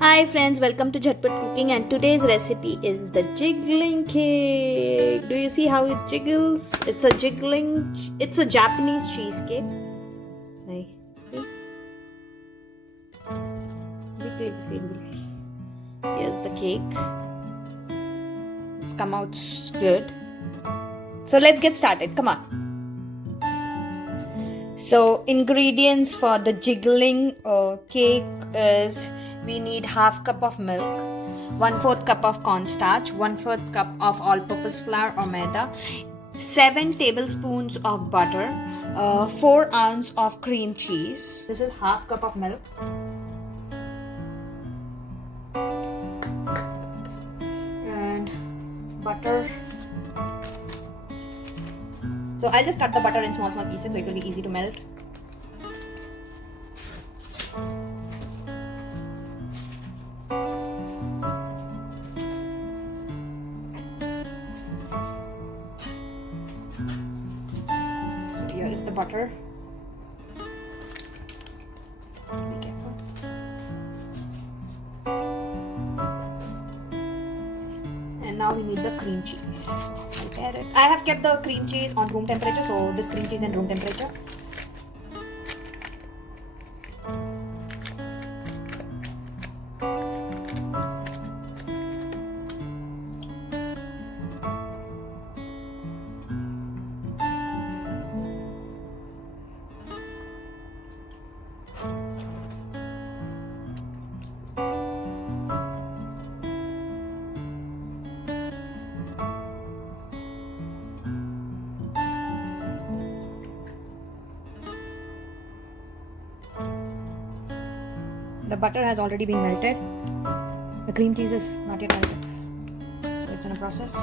Hi friends, welcome to Jhatpat Cooking, and today's recipe is the jiggling cake. Do you see how it jiggles? It's a Japanese cheesecake. Hey, see? Wiggly, wiggly, wiggly. Here's the cake. It's come out good. So let's get started. Come on. So ingredients for the jiggling cake is we need half cup of milk, 1/4 cup of cornstarch, 1/4 cup of all-purpose flour or maida, 7 tablespoons of butter, 4 ounce of cream cheese. This is half cup of milk. And butter. So I'll just cut the butter in small pieces so it will be easy to melt. So here is the butter. Be careful. And now we need the cream cheese. I have kept the cream cheese on room temperature, so this cream cheese in room temperature. The butter has already been melted. The cream cheese is not yet melted, so it's in a process.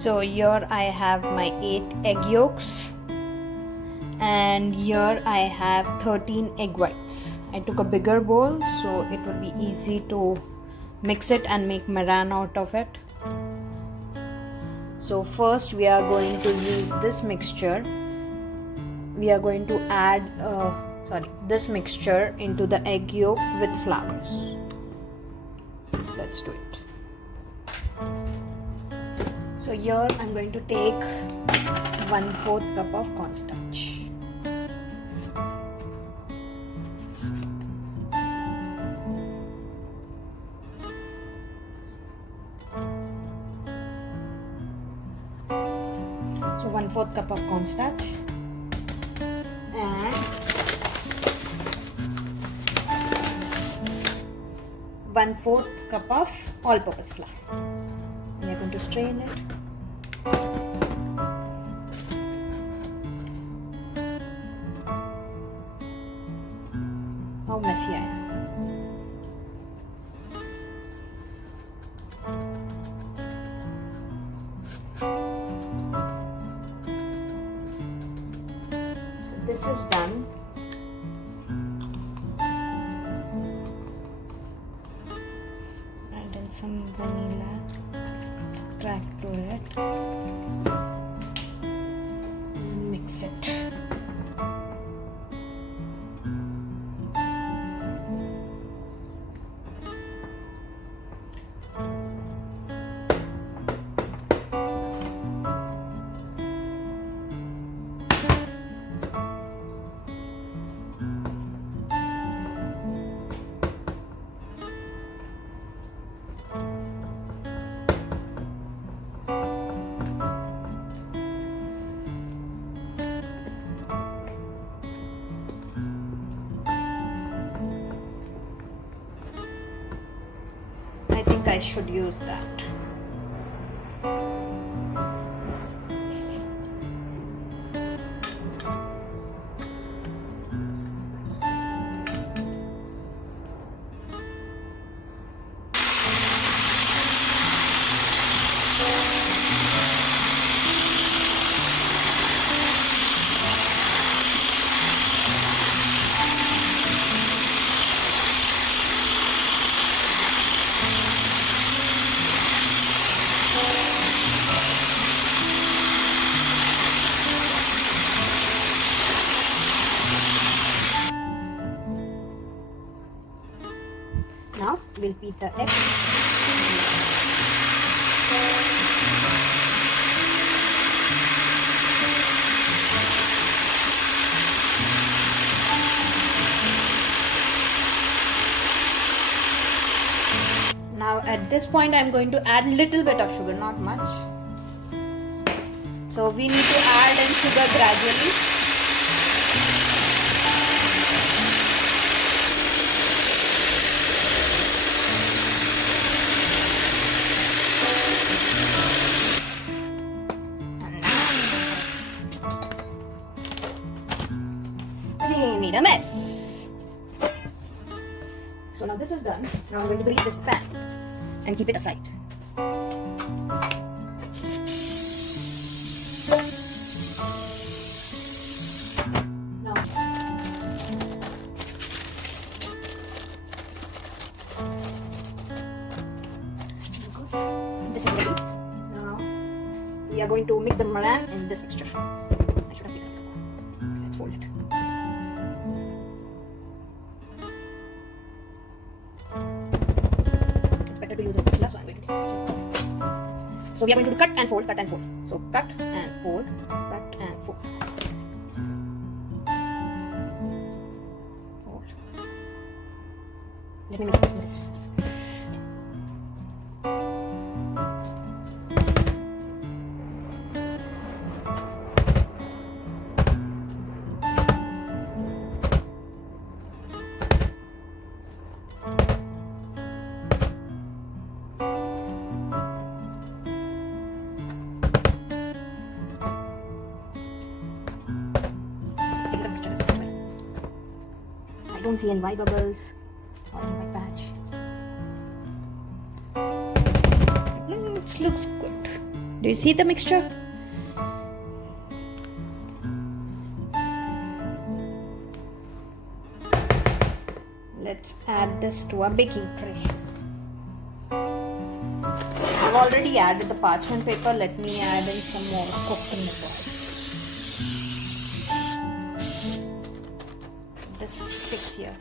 So here I have my 8 egg yolks, and here I have 13 egg whites. I took a bigger bowl so it would be easy to mix it and make meringue out of it. So first we are going to use this mixture. We are going to add this mixture into the egg yolk with flowers. Let's do it. So here I'm going to take 1/4 cup of cornstarch. So 1/4 cup of cornstarch and 1/4 cup of all-purpose flour. We are going to strain it. How messy I am. So this is done. And then some vanilla extract to it. And mix it. I should use that. Now we'll beat the egg. Now at this point I'm going to add little bit of sugar, not much. So we need to add in sugar gradually. We need a mess. So now this is done. Now I'm going to preheat this pan and keep it aside. Now this is ready. Now we are going to mix the meringue in this mixture. I should have picked up. Let's fold it. To use a spatula, so I'm going to use a spatula. So we are going to do cut and fold, cut and fold. So cut and fold, cut and fold. Fold. Let me mix this. I don't see any white bubbles or any white patch. It looks good. Do you see the mixture? Let's add this to a baking tray. I've already added the parchment paper. Let me add in some more coconut oil. This sticks here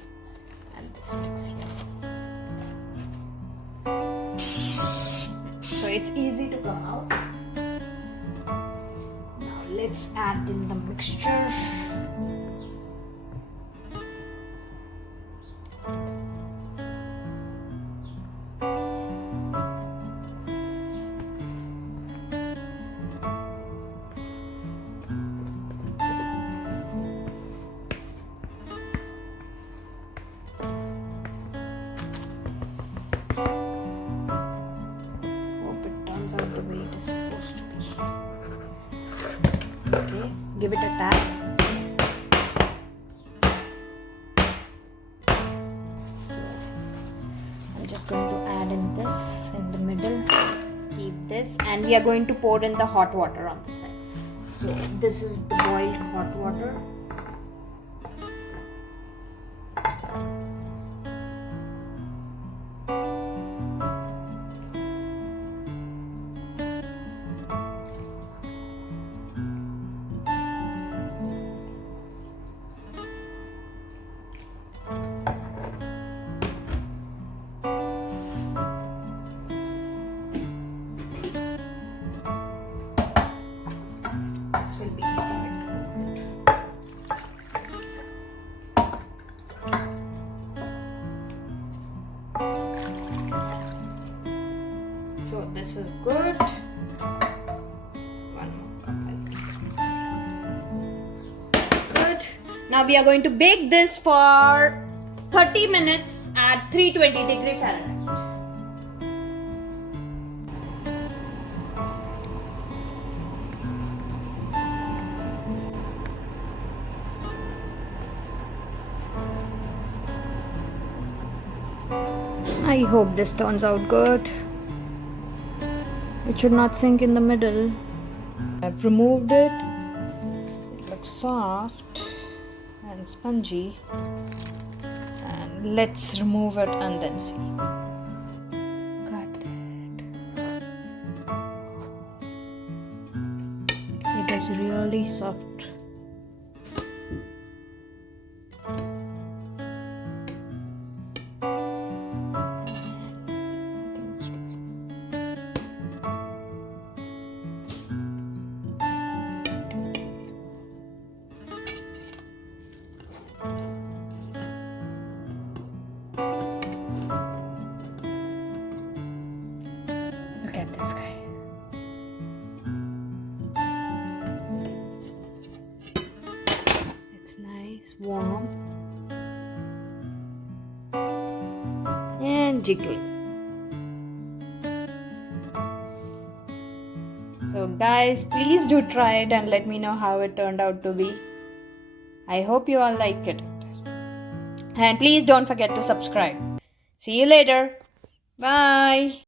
and this sticks here, so it's easy to come out. Now let's add in the mixture. Out the way it is supposed to be. Okay, give it a tap. So I'm just going to add in this in the middle. Keep this, and we are going to pour in the hot water on the side. So this is the boiled hot water. So this is good. One more cup. Good. Now we are going to bake this for 30 minutes at 320 degree Fahrenheit. I hope this turns out good. It should not sink in the middle. I've removed it. It looks soft and spongy. And let's remove it and then see. Got it. It is really soft. Look at this guy. It's nice, warm, and jiggly. So guys, please do try it and let me know how it turned out to be. I hope you all like it. And please don't forget to subscribe. See you later. Bye.